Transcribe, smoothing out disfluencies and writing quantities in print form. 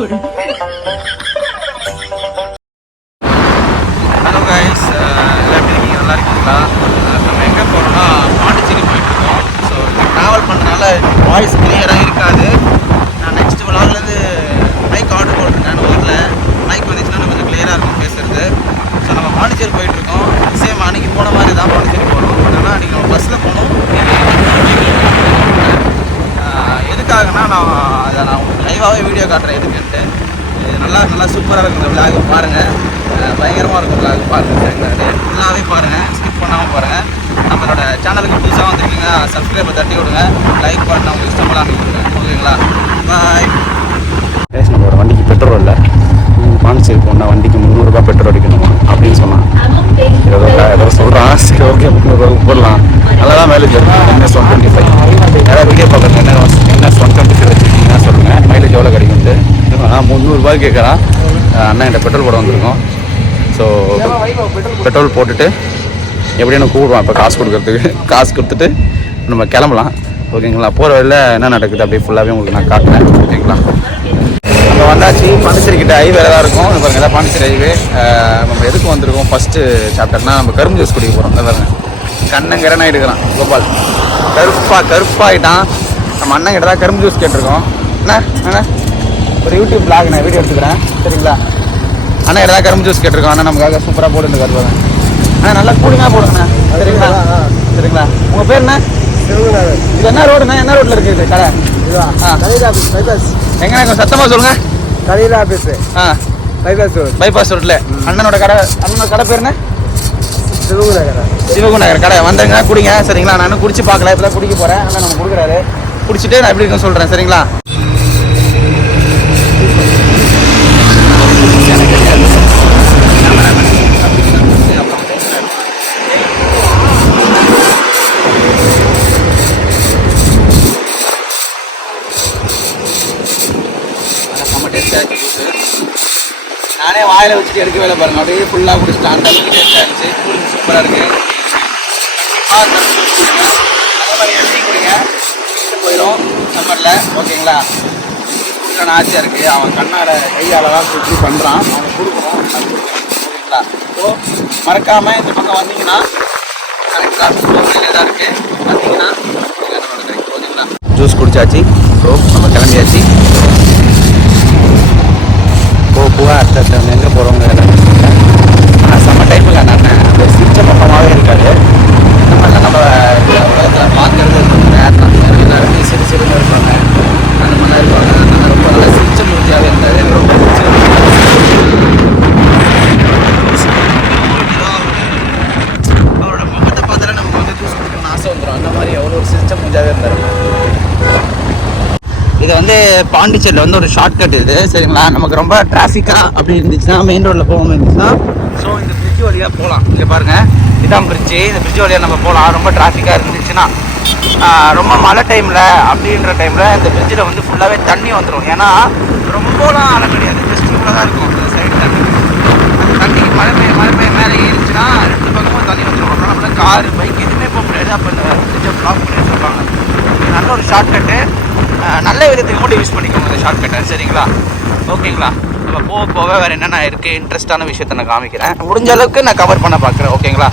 Hello guys, எல்லாம் எப்படி இருக்கீங்க? நல்லா இருக்கீங்களா? நம்ம எங்கே போகிறோம்னா பாண்டிச்சேரி போயிட்டுருக்கோம். ஸோ ட்ராவல் பண்ணுறதுனால வாய்ஸ் கிளியராக இருக்காது. நான் நெக்ஸ்ட் விலாக்லேருந்து மைக் ஆர்டர் போட்டிருக்கேன். ஊரில் மைக் வந்துச்சுன்னா கொஞ்சம் கிளியராக இருக்கும் பேசுகிறது. ஸோ நம்ம பாண்டிச்சேரி போயிட்டுருக்கோம். சேம் அன்றைக்கி போன மாதிரி தான் பாண்டிச்சேரி போகிறோம். ஆனால் அன்றைக்கி நம்ம பஸ்ஸில் போனோம். எதுக்காகனா நான் உங்களுக்கு லைவாகவே வீடியோ காட்டுறேன் எதுக்குன்ட்டு. நல்லா சூப்பராக இருக்கும் இந்த விலாக் பாருங்கள். பயங்கரமாக இருக்கும் விலாக் பாருங்கள். ஃபுல்லாகவே பாருங்கள், ஸ்கிப் பண்ணாமல் பாருங்கள். நம்மளோட சேனலுக்கு புதுசாக வந்துருக்கீங்க, சப்ஸ்கிரைபர் தட்டி விடுங்க, லைக் பண்ண உங்களுக்கு இஷ்டமெல்லாம் அமைக்க விடுங்க. ஓகேங்களா? பாய். நம்மளோட வண்டிக்கு பெட்ரோல் இல்லை. பாண்டிச்சேரி போனால் வண்டிக்கு 300 ரூபா பெட்ரோல் அடிக்கணுமா அப்படின்னு சொன்னான். ஏதோ சொல்கிறான். சரி, ஓகே, 300 ரூபாய்க்கு போடலாம். நல்லா தான் மைலேஜ் இருக்கும். NS 125. யாராவது வீடியோ பார்க்குறேன், NS 125 வச்சுருக்கீங்கன்னா சொல்லுங்கள், மைலேஜ் எவ்வளோ கிடைக்குது. ஆனால் 300 ரூபாய்க்கு கேட்குறான். அண்ணா என்கிட்ட பெட்ரோல் போட வந்திருக்கோம். ஸோ பெட்ரோல் போட்டுட்டு எப்படியும் நான் கூப்பிடுவான். இப்போ காசு கொடுத்துட்டு நம்ம கிளம்பலாம். ஓகேங்களா? போகிற வழியில் என்ன நடக்குது அப்படியே ஃபுல்லாகவே உங்களுக்கு நான் காட்டுறேன். ஓகேங்களா? இப்போ வந்தாச்சு. பாண்டிச்சேரி கிட்ட ஹைவே தான் இருக்கும். பாருங்க, எதாவது பாண்டிச்சேரி ஹைவே. நம்ம எதுக்கு வந்திருக்கோம்? ஃபஸ்ட்டு சாப்டர்னா நம்ம கரும்பு ஜூஸ் குடிக்க போகிறோம். பாருங்க, கண்ணங்கரன் ஆகிடுக்கிறான் கோபால். கருப்பாகிட்டான். நம்ம அண்ணன் கிட்ட தான் கரும்பு ஜூஸ் கேட்டிருக்கோம். அண்ணா ஒரு யூடியூப் பிளாக் நான் வீடியோ எடுத்துக்கிறேன், சரிங்களா? அண்ணா எதாவது கரும்பு ஜூஸ் கேட்டிருக்கோம். அண்ணா நமக்காக சூப்பராக போட்டு இந்த கருப்பாங்க. அண்ணா நல்லா கூலிங்காக போடுங்கண்ணா, சரிங்களா? உங்கள் பேர் என்ன? இது என்ன ரோடுண்ணா? என்ன ரோட்டில் இருக்குது கடை? எங்கண்ணா கொஞ்சம் சத்தமாக சொல்லுங்கள். கலையில் ஆஃபீஸு. பைபாஸ் ரோட்டில் அண்ணனோட கடை பேர் என்ன? சிவகுநகர் கடை. வந்துருங்க, குடிங்க, சரிங்களா? நான் இன்னும் குடிச்சு பார்க்கல, இப்போ தான் குடிக்க போகிறேன். அண்ணா நம்ம கொடுக்குறாரு. குடிச்சிட்டு நான் எப்படி இருக்குன்னு சொல்கிறேன், சரிங்களா? நானே வாயில் வச்சுட்டு எடுக்க வேலை பாருங்க. அப்படியே ஃபுல்லாக குடிச்சிட்டேன். அந்த அளவுக்கு டேஸ்ட்டாக இருந்துச்சு. கூலிங் சூப்பராக இருக்குது. அதே மாதிரி எழுதி கொடுங்க, போயிடும் சம்மரில். ஓகேங்களா? குடிக்கான ஆசையாக இருக்குது. அவன் கண்ணால் கையால் தான் சுற்றி பண்ணுறான். அவனை கொடுக்கணும், நான் கொடுக்கணும். ஓகேங்களா? ஸோ மறக்காமல் இந்த பக்கம் வந்தீங்கன்னா கரெக்டாக தான் இருக்குது. வந்தீங்கன்னா ஓகேங்களா? ஜூஸ் குடிச்சாச்சு. ஸோ நம்ம கிளம்பியாச்சு. போவா அடுத்த எங்கே போகிறவங்க ஆனால் செம்ம டைப்புங்க. நான் அந்த சிரிச்ச பக்கமாகவே இருக்காது. நம்ம உலகத்தில் பார்க்கறது எல்லாருமே சிரிச்சிருங்க இருப்பாங்க. அந்த மாதிரிலாம் இருப்பாங்க. அதனால் ரொம்ப நல்லா சிரிச்ச மூர்த்தியாகவே இருந்தார். எனக்கு ரொம்ப அவரோட முகத்தை பார்த்தாலே நமக்கு வந்து ஜூஸ் குடிக்கணும்னு ஆசை வந்துடும். அந்த மாதிரி எவ்வளோ ஒரு சிரிச்ச மூஞ்சாகவே இருந்தார். இது வந்து பாண்டிச்சேரியில் வந்து ஒரு ஷார்ட்கட் இது, சரிங்களா? நமக்கு ரொம்ப டிராஃபிக்காக அப்படி இருந்துச்சுன்னா, மெயின் ரோட்டில் போகாமல் இருந்துச்சுன்னா, ஸோ இந்த பிரிட்ஜ் வழியாக போகலாம். இங்கே பாருங்கள், இதான் பிரிட்ஜு. இந்த பிரிட்ஜ் வழியாக நம்ம போகலாம். ரொம்ப டிராஃபிக்காக இருந்துச்சுன்னா, ரொம்ப மழை டைமில் அப்படின்ற டைமில் இந்த பிரிட்ஜில் வந்து ஃபுல்லாகவே தண்ணி வந்துடும். ஏன்னா ரொம்பலாம் அலை கிடையாது, ஜஸ்ட் இவ்வளோ தான் இருக்கும் அந்த சைடு தண்ணி. அந்த தண்ணி மழை பெய்ய மேலே ஏறிச்சுன்னா 2 பக்கமும் தண்ணி வந்துடும். அப்புறம் நம்மளால் காரு, பைக் எதுவுமே போக முடியாது. அப்போ இந்த பிரிட்ஜை பிளாக் பண்ணி வச்சுருப்பாங்க. நல்ல ஒரு ஷார்ட்கட்டு. நல்ல விதத்துக்கு மட்டும் யூஸ் பண்ணிக்கோங்க இந்த ஷார்ட்கட்டை, சரிங்களா? ஓகேங்களா? நம்ம போக வேறு என்னென்ன இருக்குது இன்ட்ரெஸ்டான விஷயத்தை நான் காமிக்கிறேன். முடிஞ்ச அளவுக்கு நான் கவர் பண்ண பார்க்குறேன். ஓகேங்களா?